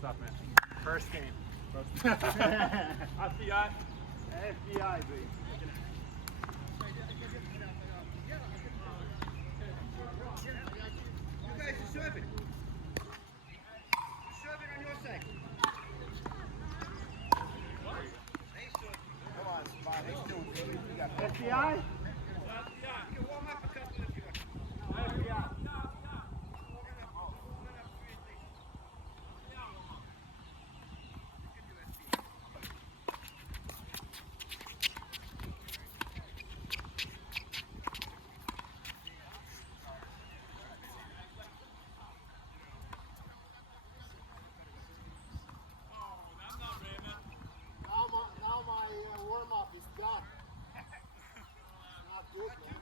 What's up, man? First game. FBI. FBI, baby. You guys are serving. Serving on your side. Come on, Spot. They still good. You got FBI? You can warm up a couple if you want. FBI. Now my warm-up is done. Not good, man.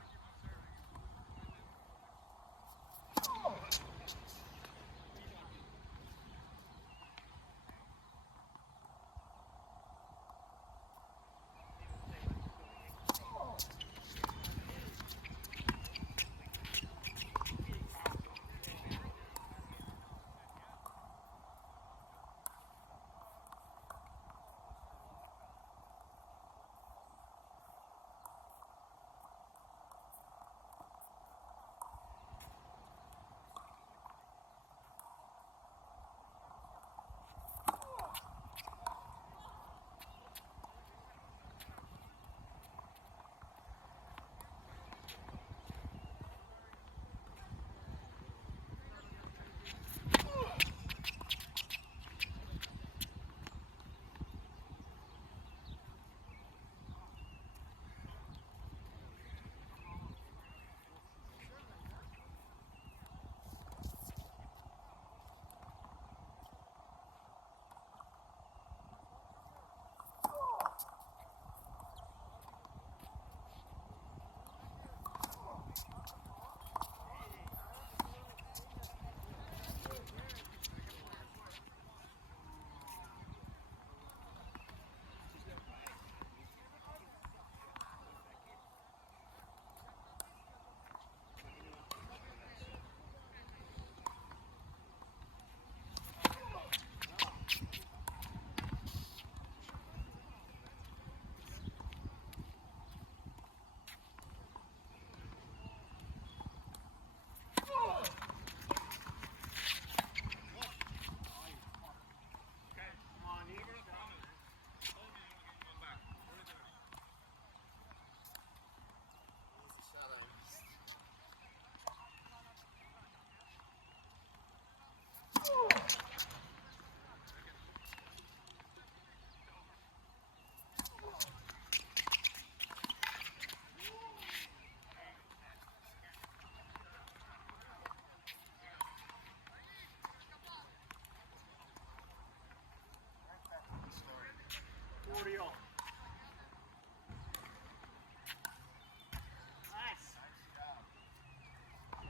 Nice.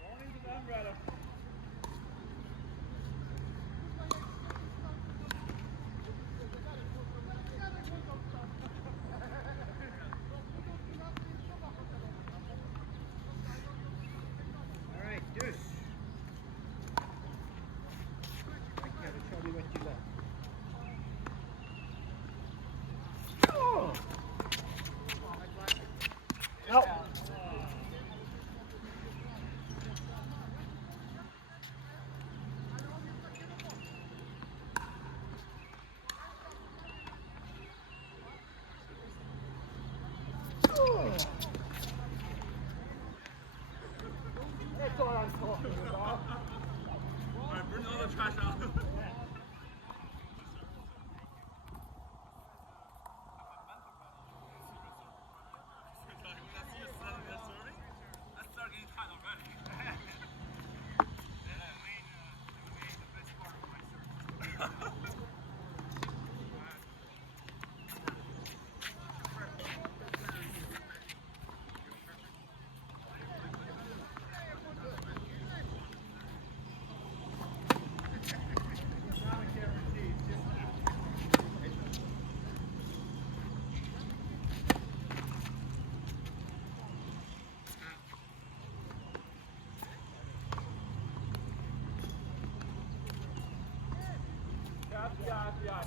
Warning to the umbrella. All right, Deuce. Right, Kevin, show me what you got. Nope. That's what I'm talking about. Alright, bring all the trash out. FBI.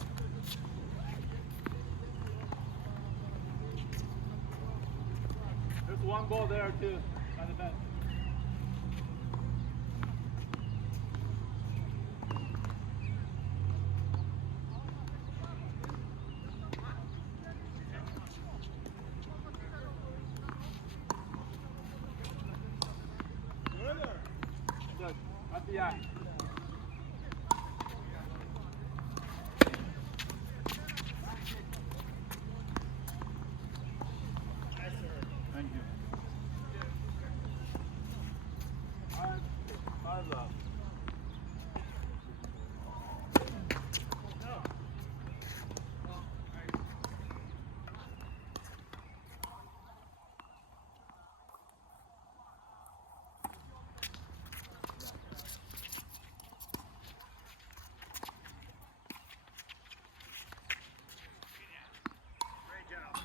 There's one goal there too, by the bench. Good. FBI. Thank you. Five left. Great job.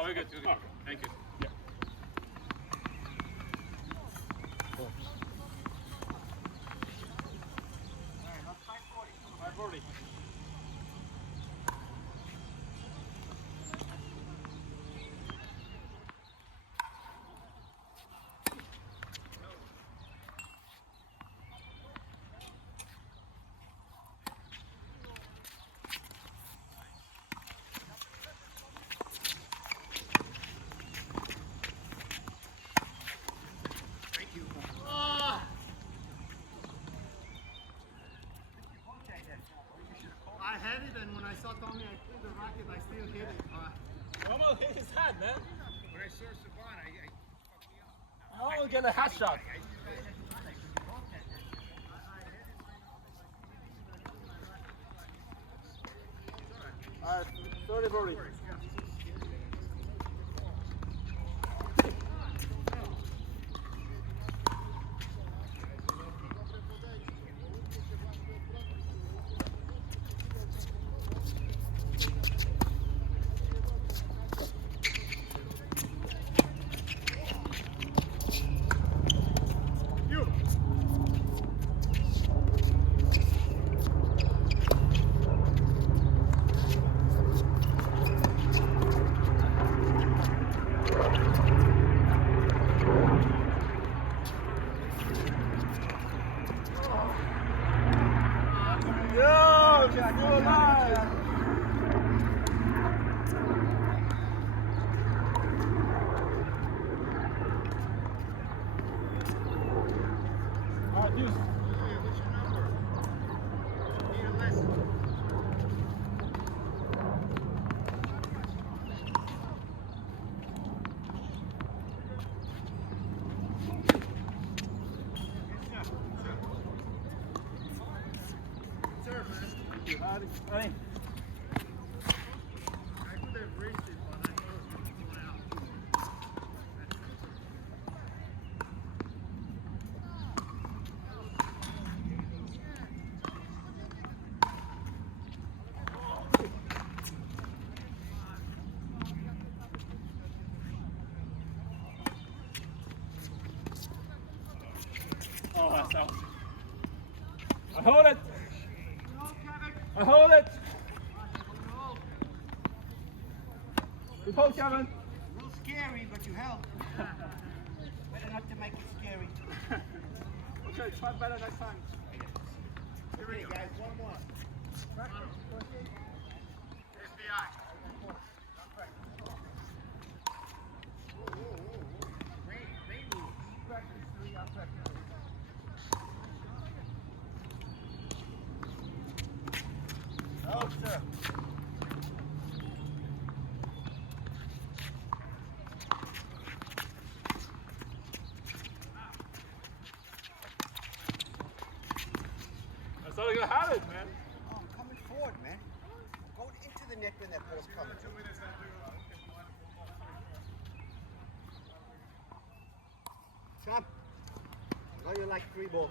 Oh, we're good. We're good. Thank you. Yeah. $540. I had it, and when I saw Tommy, I threw the racket. I still hit it. Almost hit his head, man. When I saw Saban, I I almost get a hat shot. Alright, 30-40. Yo, still alive. Alright, Deuce. what's your number? Need a lesson. Sir, man. Ready? I could have raced it, but I know it's going to go out. Oh, that's out. I hold it. I hold it. Good hold, Kevin. A little scary, but you help. Better not to make it scary. Okay, try better next time. Okay, guys, one more. SBI. Oh, sir. That's all you gotta have it, man. Oh, I'm coming forward, man. Go into the net when that ball's coming. Sam, now you're like 3 balls.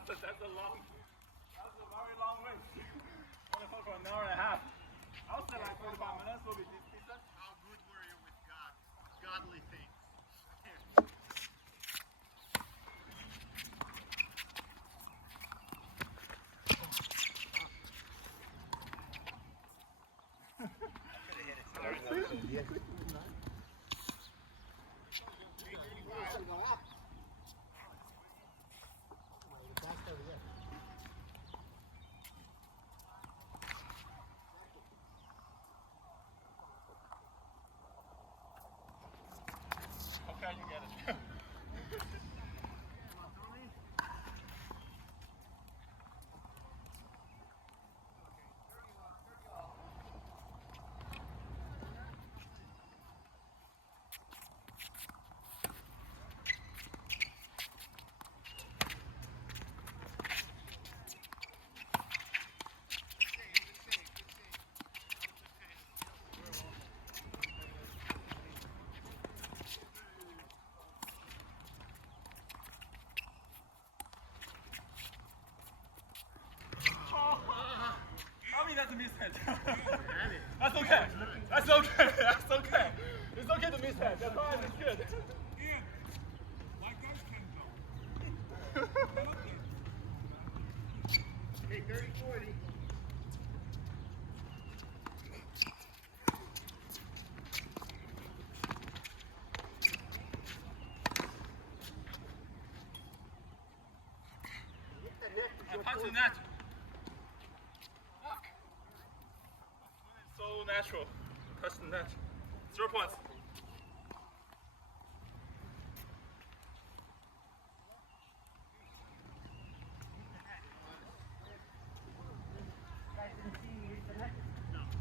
That's a very long way. Only for an hour and a half. I'll say like 45 minutes will be decent. How good were you with God? Godly things. Okay, you get it. I mean, that's a mishit. That's okay. That's okay. That's okay. It's okay to mishit. That's why it's good. Ian, like those can go. Okay, 30-40. Hit the net with your Punch the foot. net. It's so natural. Touch the net. 0 points.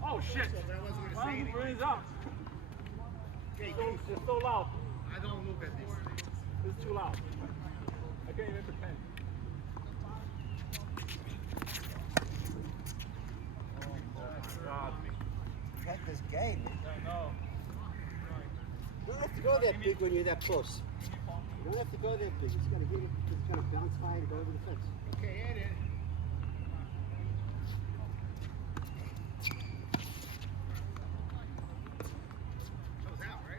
Oh shit! I wasn't gonna say Mine anything. brings out. Okay, It's so loud. I don't look at this. It's too loud. I can't even pretend. God. Got this game. I know. You don't have to go that big when you're that close. You don't have to go that big. It's gonna hit it. It's gonna bounce high and go over the fence. Okay, hit it. That was out, right?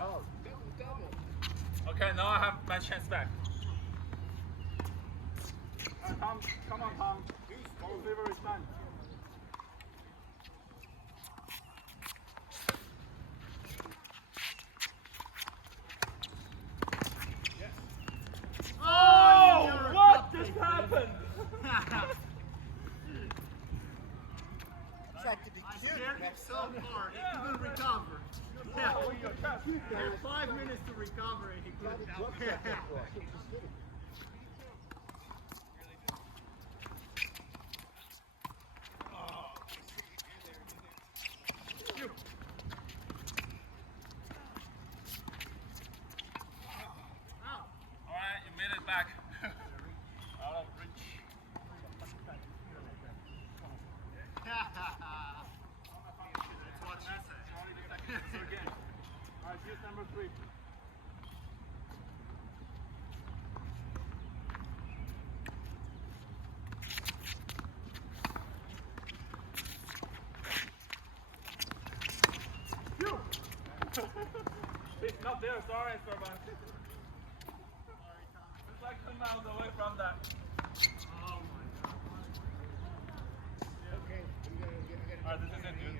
Oh. Double. Okay, now I have my chance back. Tom, come on, Tom. Your favorite is done. Oh, what just happened? Tried to be cute, man. So hard. Yeah. He couldn't recover. Yeah. Oh, your chest. He had 5 minutes to recover and he Tried to couldn't. jump that ball. Just hit it. use number 3. Phew! It's not there, sorry, Serban. It's like 10 miles away from that. Okay, I'm gonna get Alright, this is it, dude.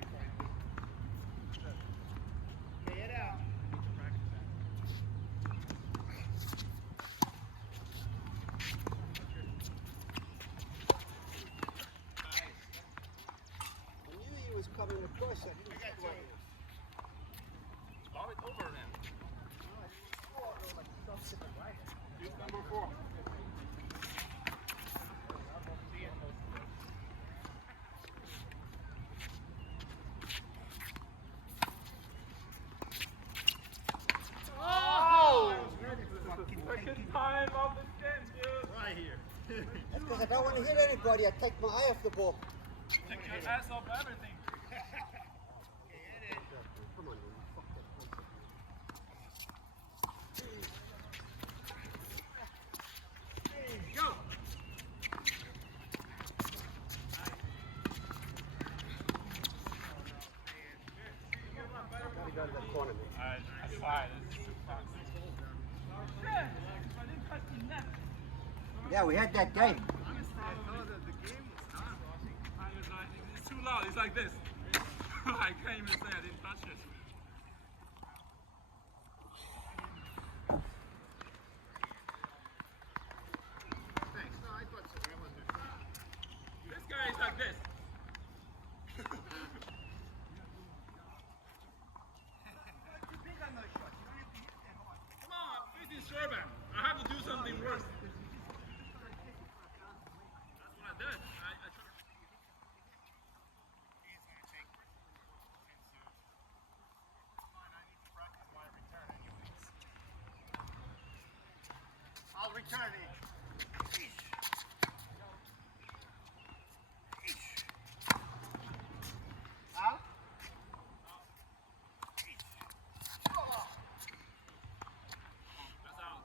Get it out. I knew he was coming across. I didn't see what he was. Lob it over then. Use number 4. Oh! Second time of this game, dude. Right here. That's because I don't want to hit anybody. I take my eye off the ball. Take your ass off everything. Come on, man. Fuck that concept. Go! Gotta go to that corner, man. Alright, that's fine. This is too fast. Yeah, I didn't touch the net. Yeah, we had that game. Honestly, I thought that the game was done. It's too loud. It's like this. I can't even say I didn't touch it. Thanks. No, I thought so. I wasn't. This guy is like this. Come on, this is Serban. I have to do something worse. That's what I did. I tried. I'll return it. Out? That's out.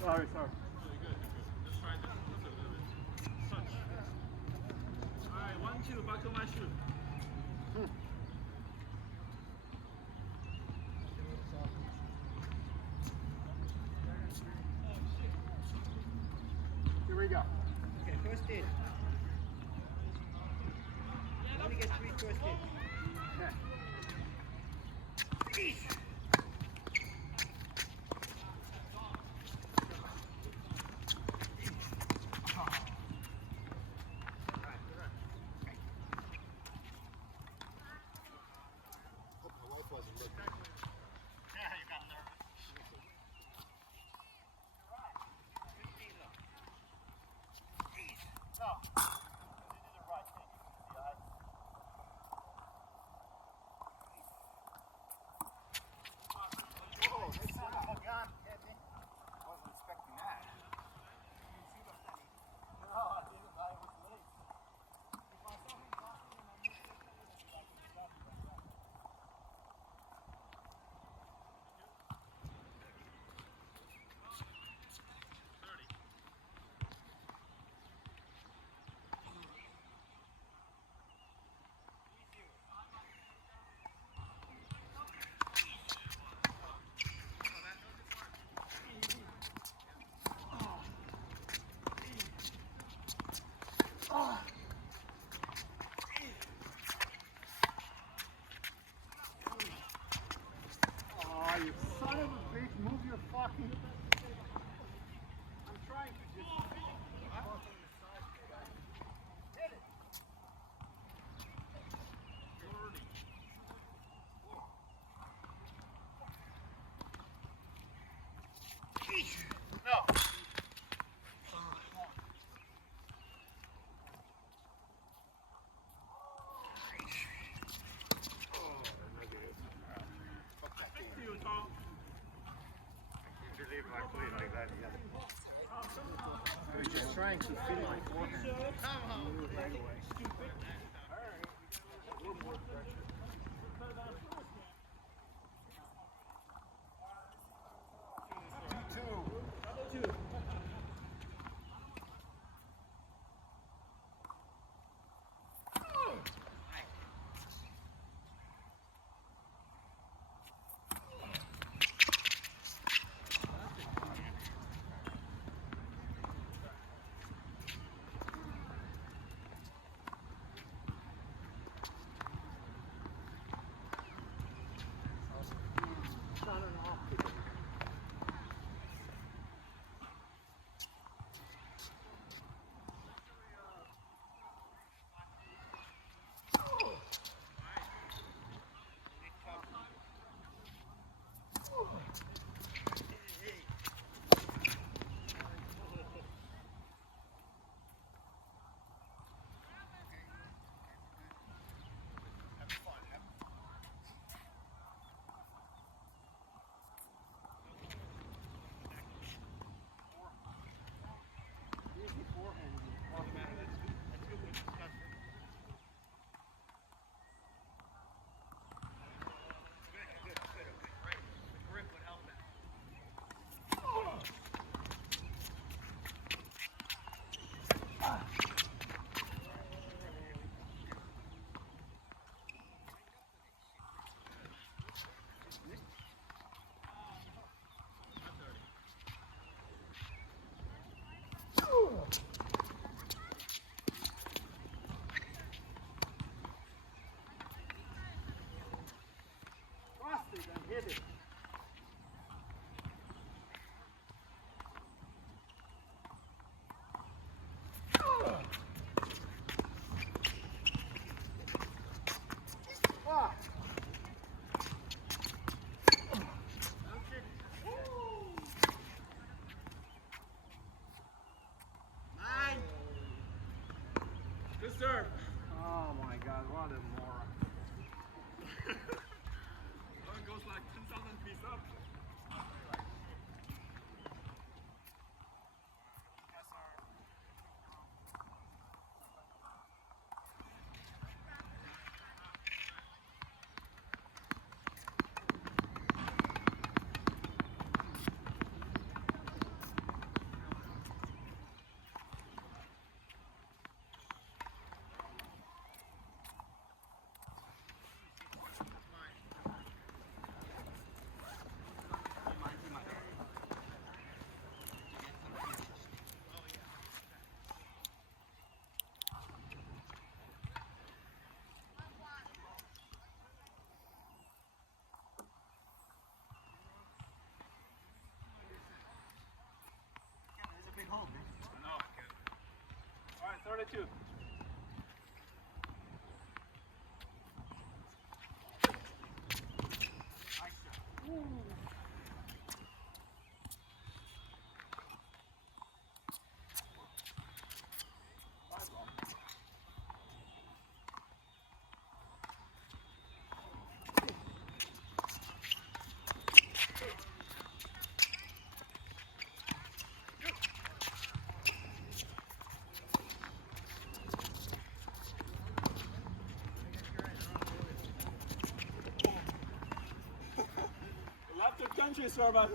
Sorry. Really good. Let's try this. Just a little bit. Such. Alright, 1, 2, back to my shoe. Here we go. Okay, first in. Only get 3 first in. Hope my wife wasn't looking. Yeah, you got nervous. No. You did the right thing. Yeah. trying to feel my forehand. Right away. Hit it. Good serve. Oh my God, what a moron. It goes like 10,000 feet up. Big hole, man. I know. All right, 32. Left the country, Sorba.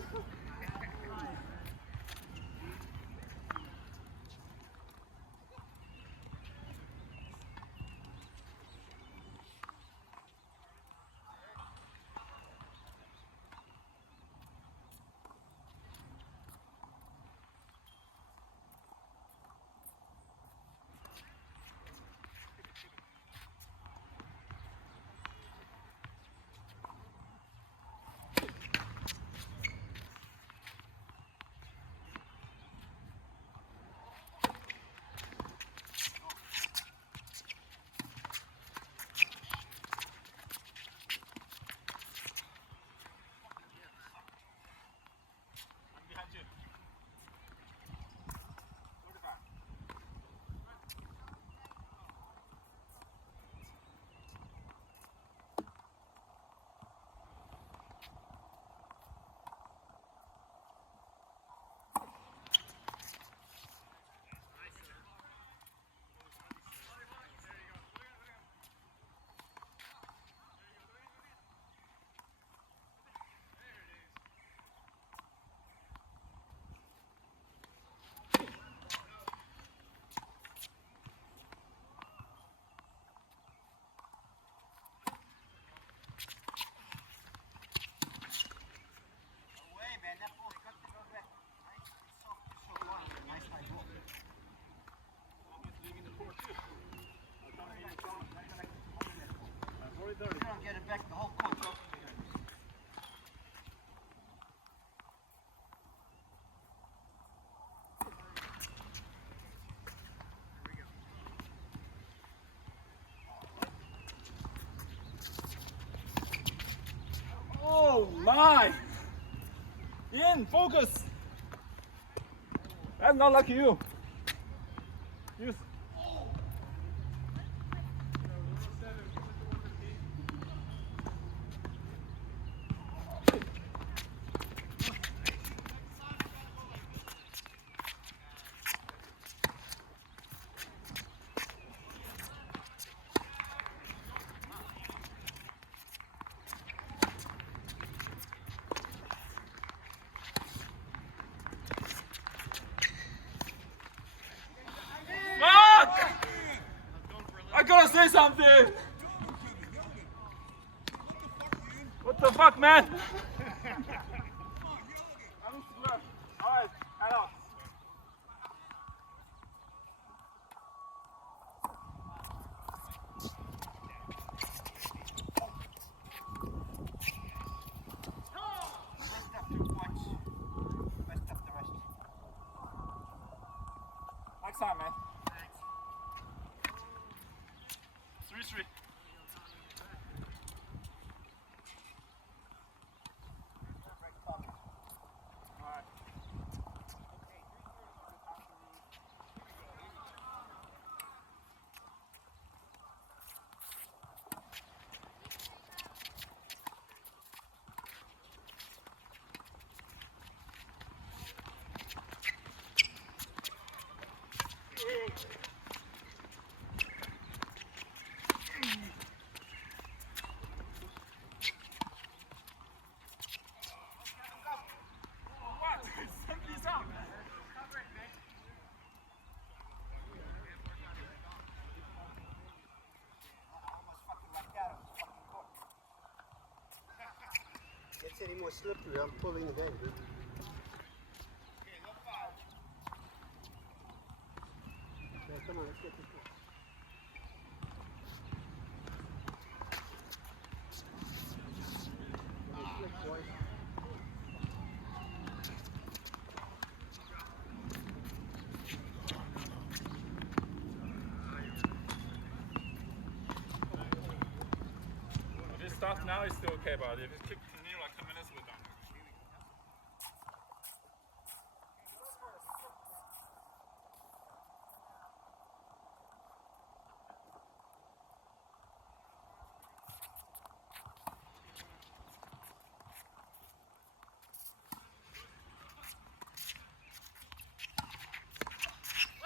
Bye. In, focus. That's not like you. Use. Fuck! I gotta say something. What the fuck, man? Alright, head out. Rest up too much. Rest up the rest. Next time, man. 3-3. Alright. What? Somebody's out. Almost fucking like that. I was fucking caught. Gets any more slippery, I'm pulling it in, dude. Yeah, come on, let's get this one. Slip, boy. If it starts now, it's still okay, but if it keeps continuing like 10 minutes, we're done.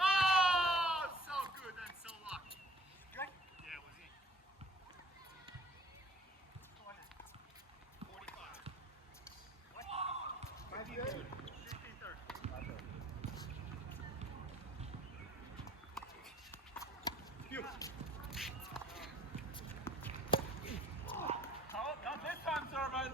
Oh, so good and so lucky. Good? Yeah, it was in. 45. What? 15-30. 15-30. Oh, not this time, sir, but...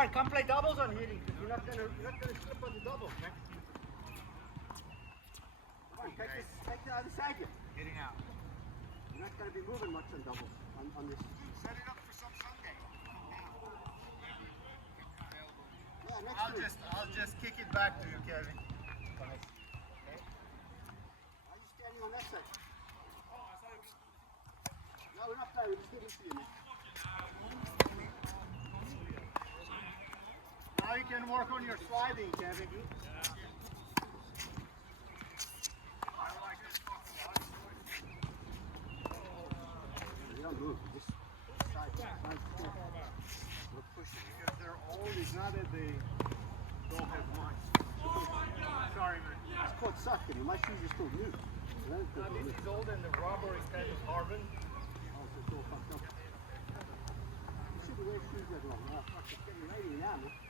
Fine, come play doubles on hitting, because you're not gonna slip on the double. Come on, take the other side here. Hitting out. You're not gonna be moving much on doubles on this. Set it up for some Sunday. Yeah, next week. I'll just kick it back to you, Kevin. Why are you standing on that side? No, we're not playing, we're just getting to you, man. Now you can work on your sliding, Kevin. You don't move, you just side. We're pushing. Because they're old, it's not that they don't have much. Sorry, man. This court sucked, and my shoes are still new. This is old and the rubber is kind of carbon. Oh, so it's all fucked up. You shouldn't wear shoes that long. Fuck, it's getting rainy now, man.